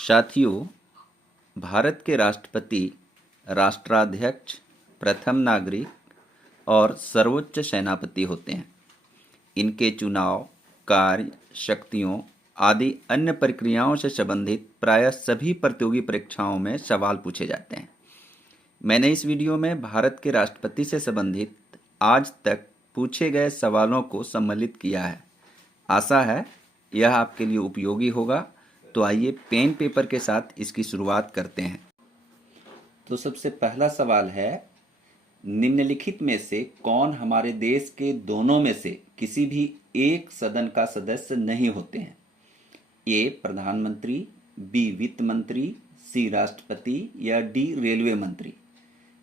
साथियों, भारत के राष्ट्रपति राष्ट्राध्यक्ष, प्रथम नागरिक और सर्वोच्च सेनापति होते हैं। इनके चुनाव, कार्य, शक्तियों आदि अन्य प्रक्रियाओं से संबंधित प्रायः सभी प्रतियोगी परीक्षाओं में सवाल पूछे जाते हैं। मैंने इस वीडियो में भारत के राष्ट्रपति से संबंधित आज तक पूछे गए सवालों को सम्मिलित किया है। आशा है यह आपके लिए उपयोगी होगा। तो आइए पेन पेपर के साथ इसकी शुरुआत करते हैं। तो सबसे पहला सवाल है, निम्नलिखित में से कौन हमारे देश के दोनों में से किसी भी एक सदन का सदस्य नहीं होते हैं? ए प्रधानमंत्री, बी वित्त मंत्री, सी राष्ट्रपति या डी रेलवे मंत्री।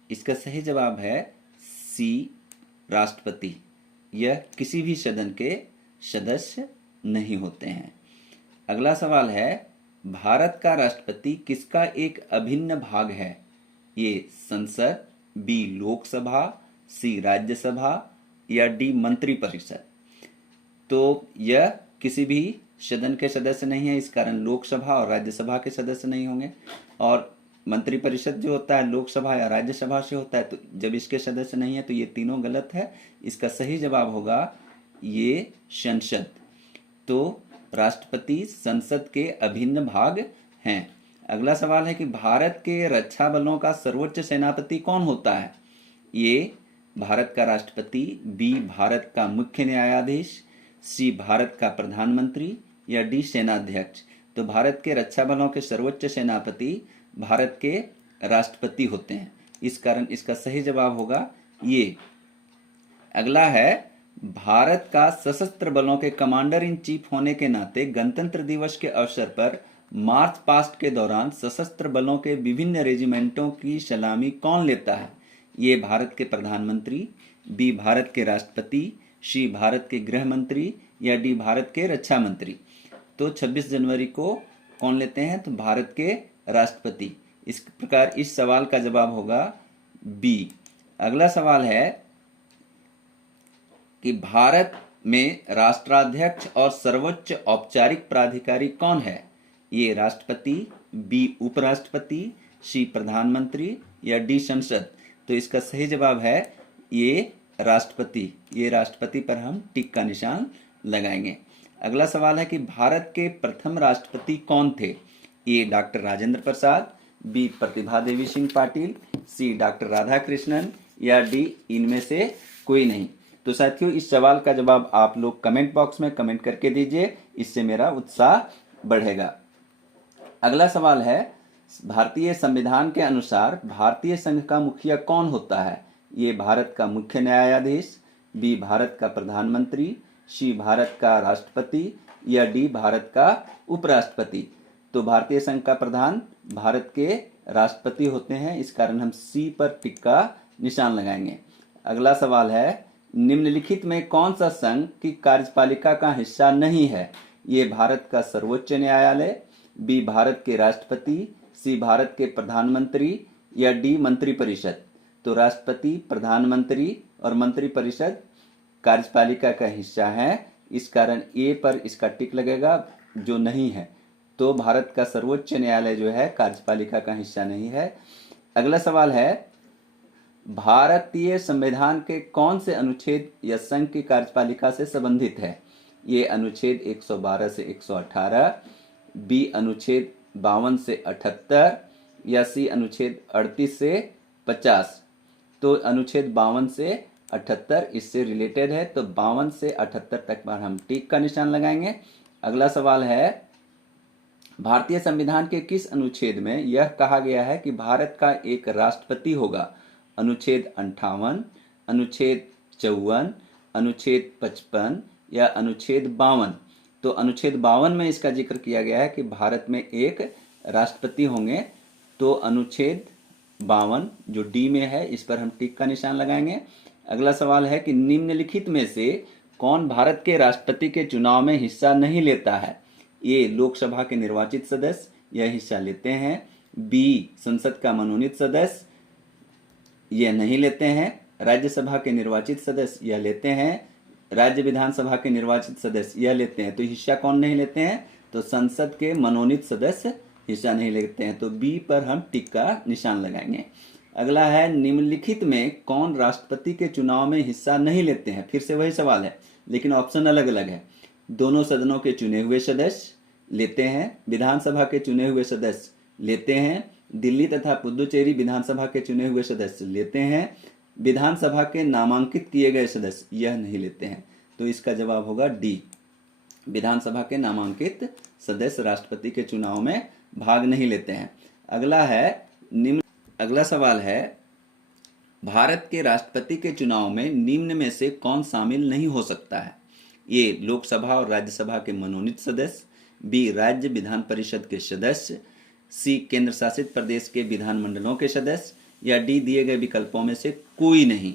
इसका सही जवाब है सी राष्ट्रपति। यह किसी भी सदन के सदस्य नहीं होते हैं। अगला सवाल है, भारत का राष्ट्रपति किसका एक अभिन्न भाग है? ए संसद, बी लोकसभा, सी राज्यसभा या डी मंत्रिपरिषद। तो यह किसी भी सदन के सदस्य नहीं है, इस कारण लोकसभा और राज्यसभा के सदस्य नहीं होंगे। और मंत्रिपरिषद जो होता है लोकसभा या राज्यसभा से होता है, तो जब इसके सदस्य नहीं है तो ये तीनों गलत है। इसका सही जवाब होगा ये संसद। तो राष्ट्रपति संसद के अभिन्न भाग हैं। अगला सवाल है कि भारत के रक्षा बलों का सर्वोच्च सेनापति कौन होता है? ए भारत का राष्ट्रपति, बी भारत का मुख्य न्यायाधीश, सी भारत का प्रधानमंत्री या डी सेनाध्यक्ष। तो भारत के रक्षा बलों के सर्वोच्च सेनापति भारत के राष्ट्रपति होते हैं, इस कारण इसका सही जवाब होगा ये। अगला है, भारत का सशस्त्र बलों के कमांडर इन चीफ होने के नाते गणतंत्र दिवस के अवसर पर मार्च पास्ट के दौरान सशस्त्र बलों के विभिन्न रेजिमेंटों की सलामी कौन लेता है? ये भारत के प्रधानमंत्री, बी भारत के राष्ट्रपति, सी भारत के गृह मंत्री या डी भारत के रक्षा मंत्री। तो 26 जनवरी को कौन लेते हैं? तो भारत के राष्ट्रपति। इस प्रकार इस सवाल का जवाब होगा बी। अगला सवाल है कि भारत में राष्ट्राध्यक्ष और सर्वोच्च औपचारिक प्राधिकारी कौन है? ये राष्ट्रपति, बी उपराष्ट्रपति, सी प्रधानमंत्री या डी संसद। तो इसका सही जवाब है ये राष्ट्रपति। ये राष्ट्रपति पर हम टिक का निशान लगाएंगे। अगला सवाल है कि भारत के प्रथम राष्ट्रपति कौन थे? ए डॉक्टर राजेंद्र प्रसाद, बी प्रतिभा देवी सिंह पाटिल, सी डॉक्टर राधाकृष्णन या डी इनमें से कोई नहीं। तो साथियों, इस सवाल का जवाब आप लोग कमेंट बॉक्स में कमेंट करके दीजिए, इससे मेरा उत्साह बढ़ेगा। अगला सवाल है, भारतीय संविधान के अनुसार भारतीय संघ का मुखिया कौन होता है? ये भारत का मुख्य न्यायाधीश, बी भारत का प्रधानमंत्री, सी भारत का राष्ट्रपति या डी भारत का उपराष्ट्रपति। तो भारतीय संघ का प्रधान भारत के राष्ट्रपति होते हैं, इस कारण हम सी पर टिक का निशान लगाएंगे। अगला सवाल है, निम्नलिखित में कौन सा संघ की कार्यपालिका का हिस्सा नहीं है? ये भारत का सर्वोच्च न्यायालय, बी भारत के राष्ट्रपति, सी भारत के प्रधानमंत्री या डी मंत्रिपरिषद। तो राष्ट्रपति, प्रधानमंत्री और मंत्रिपरिषद कार्यपालिका का हिस्सा है, इस कारण ए पर इसका टिक लगेगा जो नहीं है। तो भारत का सर्वोच्च न्यायालय जो है कार्यपालिका का हिस्सा नहीं है। अगला सवाल है, भारतीय संविधान के कौन से अनुच्छेद या संघ की कार्यपालिका से संबंधित है? ये अनुच्छेद 112 से 118, बी अनुच्छेद 52 से 78 या सी अनुच्छेद 38 से 50। तो अनुच्छेद 52 से 78 इससे रिलेटेड है, तो 52 से 78 तक पर हम टिक का निशान लगाएंगे। अगला सवाल है, भारतीय संविधान के किस अनुच्छेद में यह कहा गया है कि भारत का एक राष्ट्रपति होगा? अनुच्छेद 58, अनुच्छेद 54, अनुच्छेद 55 या अनुच्छेद 52। तो अनुच्छेद 52 में इसका जिक्र किया गया है कि भारत में एक राष्ट्रपति होंगे। तो अनुच्छेद 52 जो डी में है, इस पर हम टिक का निशान लगाएंगे। अगला सवाल है कि निम्नलिखित में से कौन भारत के राष्ट्रपति के चुनाव में हिस्सा नहीं लेता है? ए लोकसभा के निर्वाचित सदस्य यह हिस्सा लेते हैं, बी संसद का मनोनीत सदस्य यह नहीं लेते हैं, राज्यसभा के निर्वाचित सदस्य यह लेते हैं, राज्य विधानसभा के निर्वाचित सदस्य यह लेते हैं। तो हिस्सा कौन नहीं लेते हैं? तो संसद के मनोनीत सदस्य हिस्सा नहीं लेते हैं, तो बी पर हम टिक का निशान लगाएंगे। अगला है, निम्नलिखित में कौन राष्ट्रपति के चुनाव में हिस्सा नहीं लेते हैं? फिर से वही सवाल है, लेकिन ऑप्शन अलग अलग है। दोनों सदनों के चुने हुए सदस्य लेते हैं, विधानसभा के चुने हुए सदस्य लेते हैं, दिल्ली तथा पुदुचेरी विधानसभा के चुने हुए सदस्य लेते हैं, विधानसभा के नामांकित किए गए सदस्य यह नहीं लेते हैं। तो इसका जवाब होगा डी, विधानसभा के नामांकित सदस्य राष्ट्रपति के चुनाव में भाग नहीं लेते हैं। अगला सवाल है, भारत के राष्ट्रपति के चुनाव में निम्न में से कौन शामिल नहीं हो सकता है? ये लोकसभा और राज्यसभा के मनोनीत सदस्य, बी राज्य विधान परिषद के सदस्य, सी केंद्र शासित प्रदेश के विधानमंडलों के सदस्य, या डी दिए गए विकल्पों में से कोई नहीं।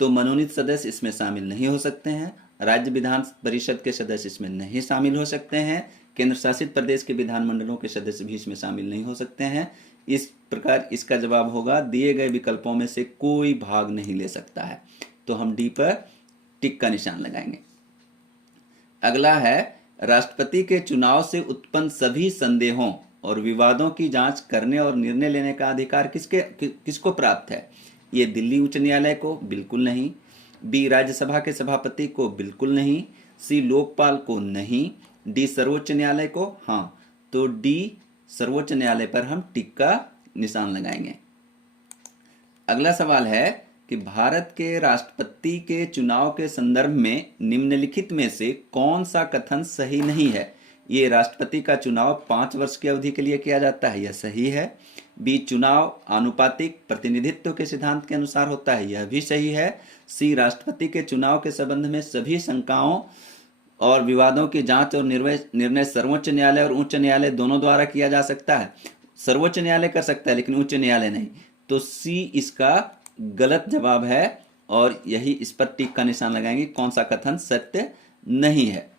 तो मनोनीत सदस्य इसमें शामिल नहीं हो सकते हैं, राज्य विधान परिषद के सदस्य इसमें नहीं शामिल हो सकते हैं, केंद्र शासित प्रदेश के विधानमंडलों के सदस्य भी इसमें शामिल नहीं हो सकते हैं। इस प्रकार इसका जवाब होगा दिए गए विकल्पों में से कोई भाग नहीं ले सकता है। तो हम डी पर टिक का निशान लगाएंगे। अगला है, राष्ट्रपति के चुनाव से उत्पन्न सभी संदेहों और विवादों की जांच करने और निर्णय लेने का अधिकार किसको प्राप्त है? ये दिल्ली उच्च न्यायालय को? बिल्कुल नहीं। बी राज्यसभा के सभापति को? बिल्कुल नहीं। सी लोकपाल को? नहीं। डी सर्वोच्च न्यायालय को? हाँ। तो डी सर्वोच्च न्यायालय पर हम टिक का निशान लगाएंगे। अगला सवाल है कि भारत के राष्ट्रपति के चुनाव के संदर्भ में निम्नलिखित में से कौन सा कथन सही नहीं है? ये राष्ट्रपति का चुनाव 5 वर्ष की अवधि के लिए किया जाता है, यह सही है। बी चुनाव आनुपातिक प्रतिनिधित्व के सिद्धांत के अनुसार होता है, यह भी सही है। सी राष्ट्रपति के चुनाव के संबंध में सभी शंकाओं और विवादों की जांच और निर्णय सर्वोच्च न्यायालय और उच्च न्यायालय दोनों द्वारा किया जा सकता है। सर्वोच्च न्यायालय कर सकता है लेकिन उच्च न्यायालय नहीं। तो सी इसका गलत जवाब है और यही इस पर टिक का निशान लगाएंगे, कौन सा कथन सत्य नहीं है।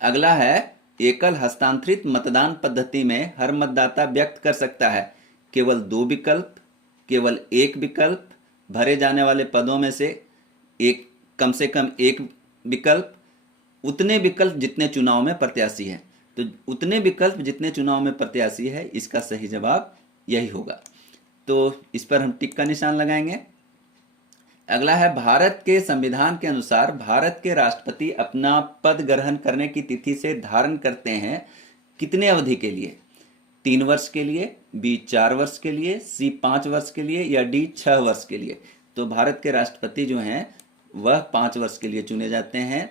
अगला है, एकल हस्तांतरित मतदान पद्धति में हर मतदाता व्यक्त कर सकता है केवल 2 विकल्प, केवल 1 विकल्प, भरे जाने वाले पदों में से कम से कम 1 विकल्प, उतने विकल्प जितने चुनाव में प्रत्याशी है। तो उतने विकल्प जितने चुनाव में प्रत्याशी है, इसका सही जवाब यही होगा। तो इस पर हम टिक का निशान लगाएंगे। अगला है, भारत के संविधान के अनुसार भारत के राष्ट्रपति अपना पद ग्रहण करने की तिथि से धारण करते हैं कितने अवधि के लिए? 3 वर्ष के लिए, बी 4 वर्ष के लिए, सी 5 वर्ष के लिए, या डी 6 वर्ष के लिए। तो भारत के राष्ट्रपति जो हैं वह 5 वर्ष के लिए चुने जाते हैं,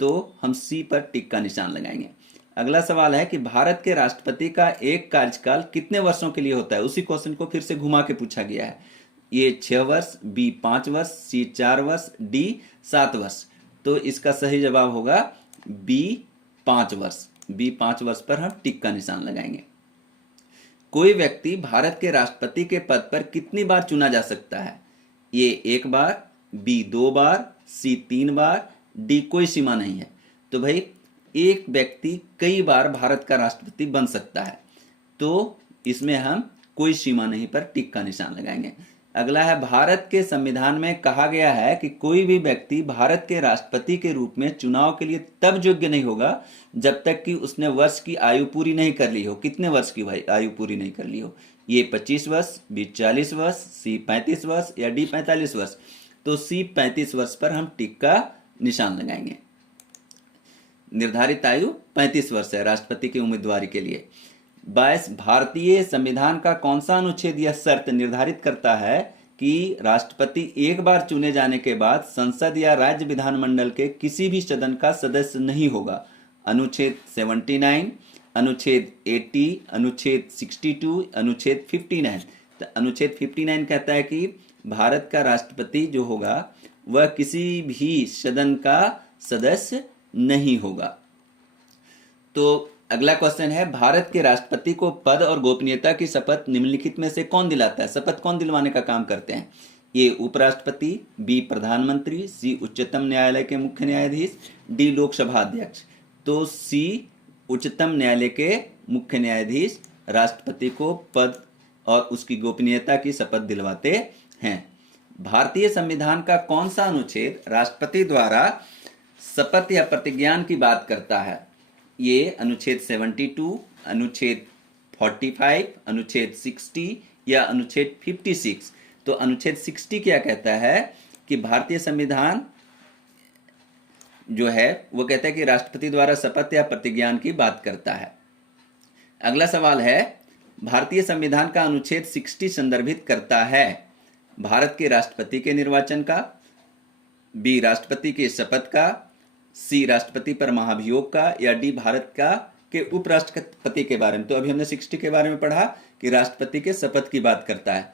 तो हम सी पर टिक का निशान लगाएंगे। अगला सवाल है कि भारत के राष्ट्रपति का एक कार्यकाल कितने वर्षों के लिए होता है? उसी क्वेश्चन को फिर से घुमा के पूछा गया है। ये 6 वर्ष, बी 5 वर्ष, सी 4 वर्ष, डी 7 वर्ष। तो इसका सही जवाब होगा बी 5 वर्ष। बी 5 वर्ष पर हम टिक का निशान लगाएंगे। कोई व्यक्ति भारत के राष्ट्रपति के पद पर कितनी बार चुना जा सकता है? ये 1 बार, बी 2 बार, सी 3 बार, डी कोई सीमा नहीं है। तो भाई एक व्यक्ति कई बार भारत का राष्ट्रपति बन सकता है, तो इसमें हम कोई सीमा नहीं पर टिक का निशान लगाएंगे। अगला है, भारत के संविधान में कहा गया है कि कोई भी व्यक्ति भारत के राष्ट्रपति के रूप में चुनाव के लिए तब योग्य नहीं होगा जब तक कि उसने वर्ष की आयु पूरी नहीं कर ली हो। कितने वर्ष की भाई आयु पूरी नहीं कर ली हो? ये 25 वर्ष, बी 40 वर्ष, सी 35 वर्ष, या डी 45 वर्ष। तो सी 35 वर्ष पर हम टिक का निशान लगाएंगे। निर्धारित आयु 35 वर्ष है राष्ट्रपति की उम्मीदवारी के लिए। 22 भारतीय संविधान का कौन सा अनुच्छेद यह शर्त निर्धारित करता है कि राष्ट्रपति एक बार चुने जाने के बाद संसद या राज्य विधानमंडल के किसी भी सदन का सदस्य नहीं होगा? अनुच्छेद 79, अनुच्छेद 80, अनुच्छेद 62, अनुच्छेद 59। तो अनुच्छेद 59 कहता है कि भारत का राष्ट्रपति जो होगा वह किसी भी सदन का सदस्य नहीं होगा। तो अगला क्वेश्चन है, भारत के राष्ट्रपति को पद और गोपनीयता की शपथ निम्नलिखित में से कौन दिलाता है? शपथ कौन दिलवाने का काम करते हैं? ए उपराष्ट्रपति, बी प्रधानमंत्री, सी उच्चतम न्यायालय के मुख्य न्यायाधीश, डी लोकसभा अध्यक्ष। तो सी उच्चतम न्यायालय के मुख्य न्यायाधीश राष्ट्रपति को पद और उसकी गोपनीयता की शपथ दिलवाते हैं। भारतीय संविधान का कौन सा अनुच्छेद राष्ट्रपति द्वारा शपथ या प्रतिज्ञान की बात करता है? ये अनुच्छेद 72, अनुच्छेद 45, अनुच्छेद 60 या अनुच्छेद 56। तो अनुच्छेद 60 क्या कहता है कि भारतीय संविधान जो है वो कहता है कि राष्ट्रपति द्वारा शपथ या प्रतिज्ञान की बात करता है। अगला सवाल है, भारतीय संविधान का अनुच्छेद 60 संदर्भित करता है भारत के राष्ट्रपति के निर्वाचन का, बी राष्ट्रपति के शपथ का, सी राष्ट्रपति पर महाभियोग का, या डी भारत का के उपराष्ट्रपति के बारे में। तो अभी हमने 60 के बारे में पढ़ा कि राष्ट्रपति के शपथ की बात करता है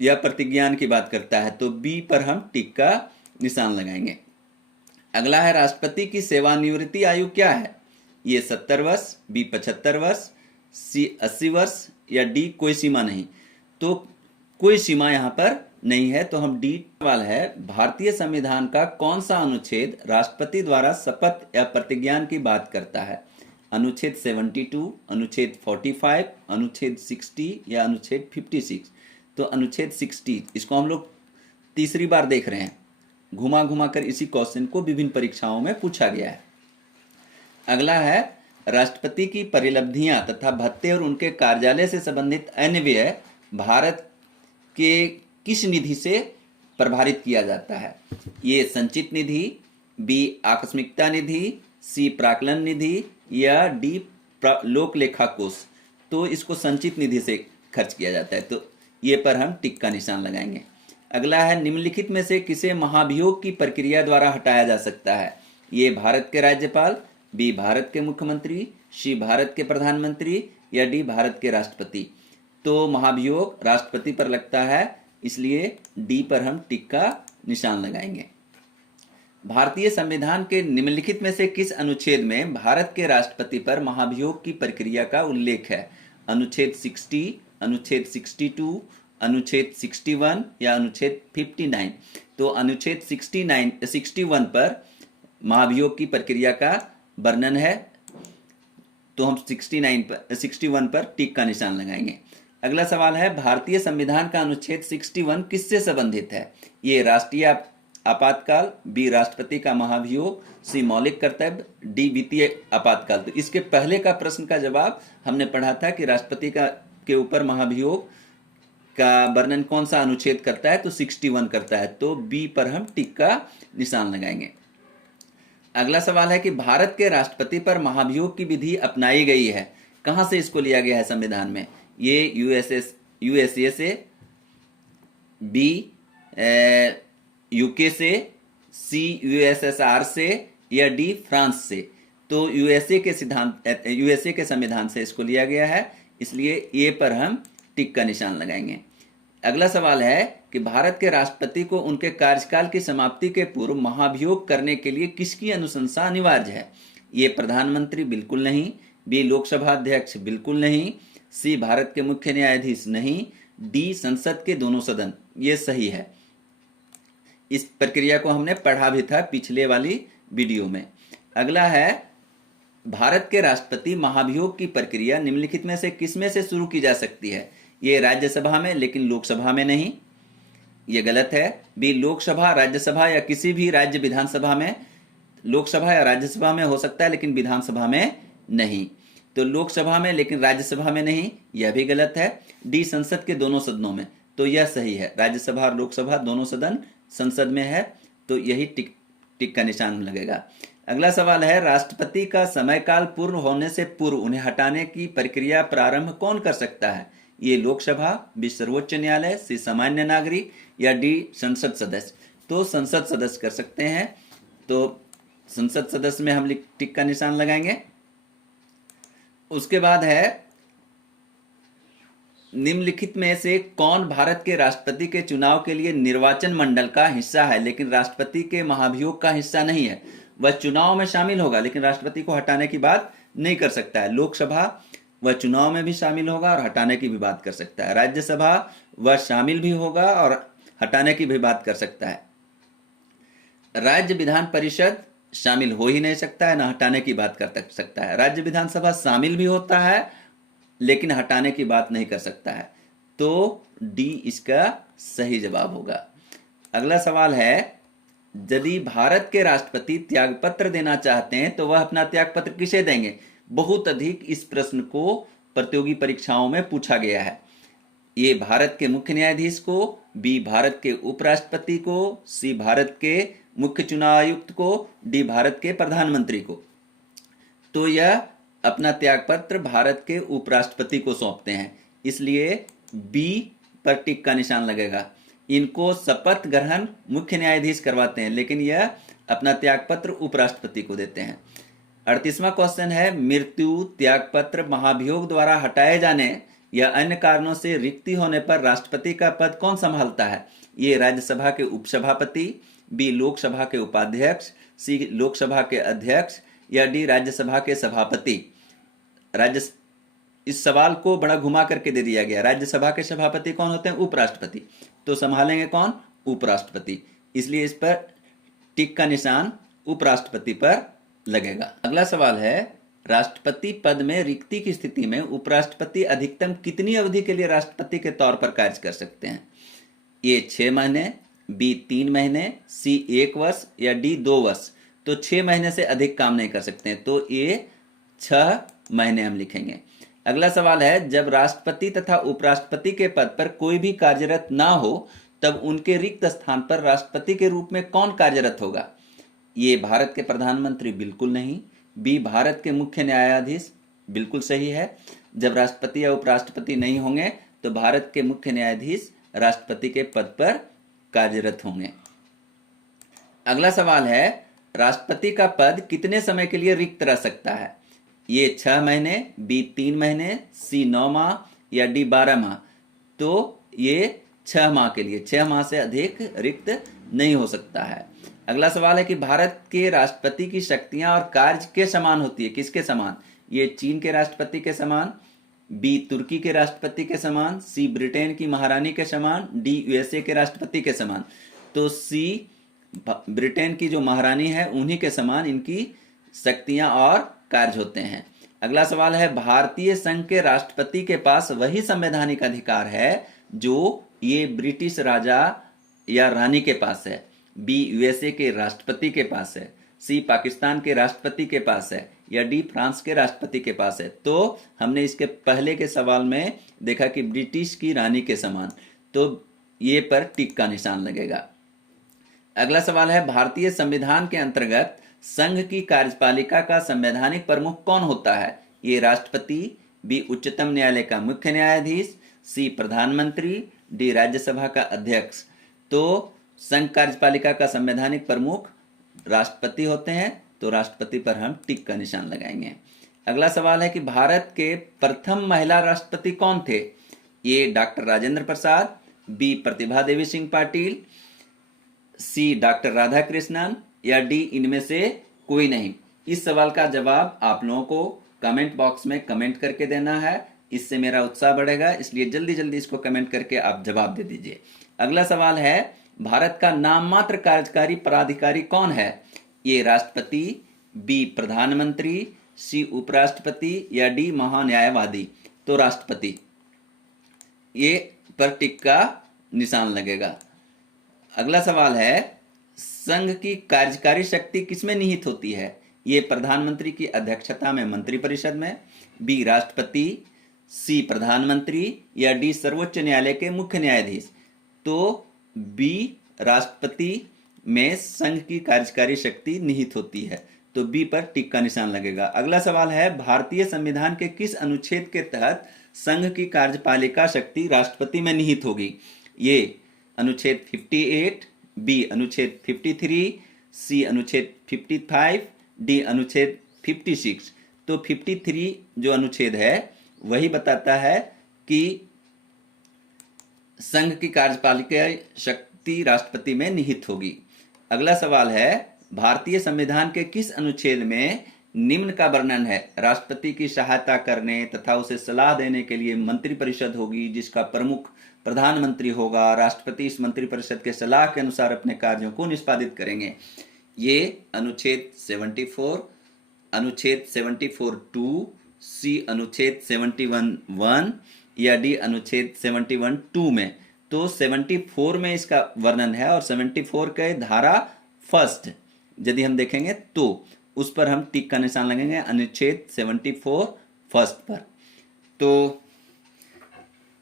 या प्रतिज्ञान की बात करता है, तो बी पर हम टिक का निशान लगाएंगे। अगला है, राष्ट्रपति की सेवानिवृत्ति आयु क्या है? ये 70 वर्ष, बी 75 वर्ष, सी 80 वर्ष, या डी कोई सीमा नहीं। तो कोई सीमा यहाँ पर नहीं है, तो हम डी। सवाल है, भारतीय संविधान का कौन सा अनुच्छेद राष्ट्रपति द्वारा शपथ या प्रतिज्ञान की बात करता है? अनुच्छेद 72, अनुच्छेद 45, अनुच्छेद 60 या अनुच्छेद 56। तो अनुच्छेद 60, इसको हम लोग तीसरी बार देख रहे हैं। घुमा घुमा कर इसी क्वेश्चन को विभिन्न परीक्षाओं में पूछा गया है। अगला है, राष्ट्रपति की परिलब्धियां तथा भत्ते और उनके कार्यालय से संबंधित अन्य व्यय भारत के किस निधि से प्रभारित किया जाता है? ये संचित निधि, बी आकस्मिकता निधि, सी प्राक्कलन निधि, या डी लोक लेखा कोष। तो इसको संचित निधि से खर्च किया जाता है, तो ये पर हम टिक का निशान लगाएंगे। अगला है, निम्नलिखित में से किसे महाभियोग की प्रक्रिया द्वारा हटाया जा सकता है? ये भारत के राज्यपाल, बी भारत के मुख्यमंत्री, सी भारत के प्रधानमंत्री, या डी भारत के राष्ट्रपति। तो महाभियोग राष्ट्रपति पर लगता है, इसलिए डी पर हम टिक का निशान लगाएंगे। भारतीय संविधान के निम्नलिखित में से किस अनुच्छेद में भारत के राष्ट्रपति पर महाभियोग की प्रक्रिया का उल्लेख है? अनुच्छेद 60, अनुच्छेद 62, अनुच्छेद 61 या अनुच्छेद 59। तो अनुच्छेद 61 पर महाभियोग की प्रक्रिया का वर्णन है, तो हम 61 पर टिक का निशान लगाएंगे। अगला सवाल है, भारतीय संविधान का अनुच्छेद 61 किससे संबंधित है? ये राष्ट्रीय आपातकाल, बी राष्ट्रपति का महाभियोग, सी मौलिक कर्तव्य, डी वित्तीय आपातकाल। तो इसके पहले का प्रश्न का जवाब हमने पढ़ा था कि राष्ट्रपति का के ऊपर महाभियोग का वर्णन कौन सा अनुच्छेद करता है? तो 61 करता है, तो बी पर हम टिक का निशान लगाएंगे। अगला सवाल है कि भारत के राष्ट्रपति पर महाभियोग की विधि अपनाई गई है, कहां से इसको लिया गया है संविधान में? ये यूएसए से, बी यूके से, सी यूएसएसआर से, या डी फ्रांस से। तो यूएसए के संविधान से इसको लिया गया है, इसलिए ए पर हम टिक का निशान लगाएंगे। अगला सवाल है कि भारत के राष्ट्रपति को उनके कार्यकाल की समाप्ति के पूर्व महाभियोग करने के लिए किसकी अनुशंसा अनिवार्य है? ये प्रधानमंत्री बिल्कुल नहीं, बी लोकसभा अध्यक्ष बिल्कुल नहीं, सी भारत के मुख्य न्यायाधीश नहीं, डी संसद के दोनों सदन। ये सही है। इस प्रक्रिया को हमने पढ़ा भी था पिछले वाली वीडियो में। अगला है, भारत के राष्ट्रपति महाभियोग की प्रक्रिया निम्नलिखित में से किसमें से शुरू की जा सकती है? ये राज्यसभा में, लेकिन लोकसभा में नहीं, ये गलत है। बी लोकसभा, राज्यसभा या किसी भी राज्य विधानसभा में। लोकसभा या राज्यसभा में हो सकता है, लेकिन विधानसभा में नहीं। तो लोकसभा में लेकिन राज्यसभा में नहीं, यह भी गलत है। डी संसद के दोनों सदनों में, तो यह सही है। राज्यसभा और लोकसभा दोनों सदन संसद में है, तो यही टिक का निशान लगेगा। अगला सवाल है, राष्ट्रपति का समयकाल पूर्ण होने से पूर्व उन्हें हटाने की प्रक्रिया प्रारंभ कौन कर सकता है? ये लोकसभा, बी सर्वोच्च न्यायालय, सी सामान्य नागरिक, या डी संसद सदस्य। तो संसद सदस्य कर सकते हैं, तो संसद सदस्य में हम टिक का निशान लगाएंगे। उसके बाद है, निम्नलिखित में से कौन भारत के राष्ट्रपति के चुनाव के लिए निर्वाचन मंडल का हिस्सा है लेकिन राष्ट्रपति के महाभियोग का हिस्सा नहीं है? वह चुनाव में शामिल होगा लेकिन राष्ट्रपति को हटाने की बात नहीं कर सकता है। लोकसभा वह चुनाव में भी शामिल होगा और हटाने की भी बात कर सकता है। राज्यसभा वह शामिल भी होगा और हटाने की भी बात कर सकता है। राज्य विधान परिषद शामिल हो ही नहीं सकता है, ना हटाने की बात कर सकता है। राज्य विधानसभा शामिल भी होता है लेकिन हटाने की बात नहीं कर सकता है। तो डी इसका सही जवाब होगा। अगला सवाल है, यदि भारत के राष्ट्रपति त्यागपत्र देना चाहते हैं तो वह अपना त्यागपत्र किसे देंगे? बहुत अधिक इस प्रश्न को प्रतियोगी परीक्षाओं में पूछा गया है। ए भारत के मुख्य न्यायाधीश को, बी भारत के उपराष्ट्रपति को, सी भारत के मुख्य चुनाव आयुक्त को, डी भारत के प्रधानमंत्री को। तो यह अपना त्यागपत्र भारत के उपराष्ट्रपति को सौंपते हैं, इसलिए बी पर टिक का निशान लगेगा। इनको शपथ ग्रहण मुख्य न्यायाधीश करवाते हैं, लेकिन यह अपना त्यागपत्र उपराष्ट्रपति को देते हैं। 38वां क्वेश्चन है, मृत्यु, त्यागपत्र, महाभियोग द्वारा हटाए जाने या अन्य कारणों से रिक्ति होने पर राष्ट्रपति का पद कौन संभालता है? ये राज्यसभा के उपसभापति, बी लोकसभा के उपाध्यक्ष, सी लोकसभा के अध्यक्ष या डी राज्यसभा के सभापति। इस सवाल को बड़ा घुमा करके दे दिया गया। राज्यसभा के सभापति कौन होते हैं? उपराष्ट्रपति। तो संभालेंगे कौन? उपराष्ट्रपति। इसलिए इस पर टिक का निशान उपराष्ट्रपति पर लगेगा। अगला सवाल है, राष्ट्रपति पद में रिक्ति की स्थिति में उपराष्ट्रपति अधिकतम कितनी अवधि के लिए राष्ट्रपति के तौर पर कार्य कर सकते हैं? ए 6 महीने, बी 3 महीने, सी 1 वर्ष या डी 2 वर्ष। तो 6 महीने से अधिक काम नहीं कर सकते हैं, तो ए 6 महीने हम लिखेंगे। अगला सवाल है, जब राष्ट्रपति तथा उपराष्ट्रपति के पद पर कोई भी कार्यरत ना हो तब उनके रिक्त स्थान पर राष्ट्रपति के रूप में कौन कार्यरत होगा? ये भारत के प्रधानमंत्री, बिल्कुल नहीं। बी भारत के मुख्य न्यायाधीश, बिल्कुल सही है। जब राष्ट्रपति या उपराष्ट्रपति नहीं होंगे तो भारत के मुख्य न्यायाधीश राष्ट्रपति के पद पर कार्यरत होंगे। अगला सवाल है, राष्ट्रपति का पद कितने समय के लिए रिक्त रह सकता है? ये 6 महीने, बी 3 महीने, सी 9 माह या डी 12 माह। तो ये 6 माह के लिए, 6 माह से अधिक रिक्त नहीं हो सकता है। अगला सवाल है कि भारत के राष्ट्रपति की शक्तियां और कार्य के समान होती है, किसके समान? ये चीन के राष्ट्रपति के समान, बी तुर्की के राष्ट्रपति के समान, सी ब्रिटेन की महारानी के समान, डी यूएसए के राष्ट्रपति के समान। तो सी ब्रिटेन की जो महारानी है उन्हीं के समान इनकी शक्तियां और कार्य होते हैं। अगला सवाल है, भारतीय संघ के राष्ट्रपति के पास वही संवैधानिक अधिकार है जो ये ब्रिटिश राजा या रानी के पास है, बी यूएसए के राष्ट्रपति के पास है, सी पाकिस्तान के राष्ट्रपति के पास है या डी फ्रांस के राष्ट्रपति के पास है। तो हमने इसके पहले के सवाल में देखा कि ब्रिटिश की रानी के समान, तो ये पर टिक का निशान लगेगा। अगला सवाल है, भारतीय संविधान के अंतर्गत संघ की कार्यपालिका का संवैधानिक प्रमुख कौन होता है? ये राष्ट्रपति, बी उच्चतम न्यायालय का मुख्य न्यायाधीश, सी प्रधानमंत्री, डी राज्यसभा का अध्यक्ष। तो संघ कार्यपालिका का संवैधानिक प्रमुख राष्ट्रपति होते हैं, तो राष्ट्रपति पर हम टिक का निशान लगाएंगे। अगला सवाल है कि भारत के प्रथम महिला राष्ट्रपति कौन थे? ये डॉक्टर राजेंद्र प्रसाद, बी प्रतिभा देवी सिंह पाटिल, सी डॉक्टर राधा कृष्णन या डी इनमें से कोई नहीं। इस सवाल का जवाब आप लोगों को कमेंट बॉक्स में कमेंट करके देना है, इससे मेरा उत्साह बढ़ेगा, इसलिए जल्दी जल्दी इसको कमेंट करके आप जवाब दे दीजिए। अगला सवाल है, भारत का नाम मात्र कार्यकारी पदाधिकारी कौन है? ये राष्ट्रपति, बी प्रधानमंत्री, सी उपराष्ट्रपति या डी महान्यायवादी। तो राष्ट्रपति, ये पर टिक का निशान लगेगा। अगला सवाल है, संघ की कार्यकारी शक्ति किसमें निहित होती है? ये प्रधानमंत्री की अध्यक्षता में मंत्रिपरिषद में, बी राष्ट्रपति, सी प्रधानमंत्री या डी सर्वोच्च न्यायालय के मुख्य न्यायाधीश। तो बी राष्ट्रपति में संघ की कार्यकारी शक्ति निहित होती है, तो बी पर टिक का निशान लगेगा। अगला सवाल है, भारतीय संविधान के किस अनुच्छेद के तहत संघ की कार्यपालिका शक्ति राष्ट्रपति में निहित होगी? ये अनुच्छेद 58, बी अनुच्छेद 53, सी अनुच्छेद 55, डी अनुच्छेद 56। तो 53 जो अनुच्छेद है वही बताता है कि संघ की कार्यपालिका शक्ति राष्ट्रपति में निहित होगी। अगला सवाल है, भारतीय संविधान के किस अनुच्छेद में निम्न का वर्णन है? राष्ट्रपति की सहायता करने तथा उसे सलाह देने के लिए मंत्रिपरिषद होगी जिसका प्रमुख प्रधानमंत्री होगा। राष्ट्रपति इस मंत्रिपरिषद के सलाह के अनुसार अपने कार्यों को निष्पादित करेंगे। ये अनुच्छेद 74, अनुच्छेद 74(2), सी अनुच्छेद 71(1) या डी अनुच्छेद 71(2) में। तो 74 में इसका वर्णन है और 74 के धारा फर्स्ट यदि हम देखेंगे तो उस पर हम टिक का निशान लगेंगे, अनुच्छेद 74 फर्स्ट पर। तो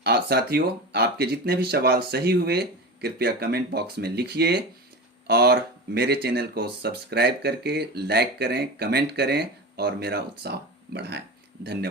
साथियों, आपके जितने भी सवाल सही हुए कृपया कमेंट बॉक्स में लिखिए और मेरे चैनल को सब्सक्राइब करके लाइक करें, कमेंट करें और मेरा उत्साह बढ़ाएं। धन्यवाद।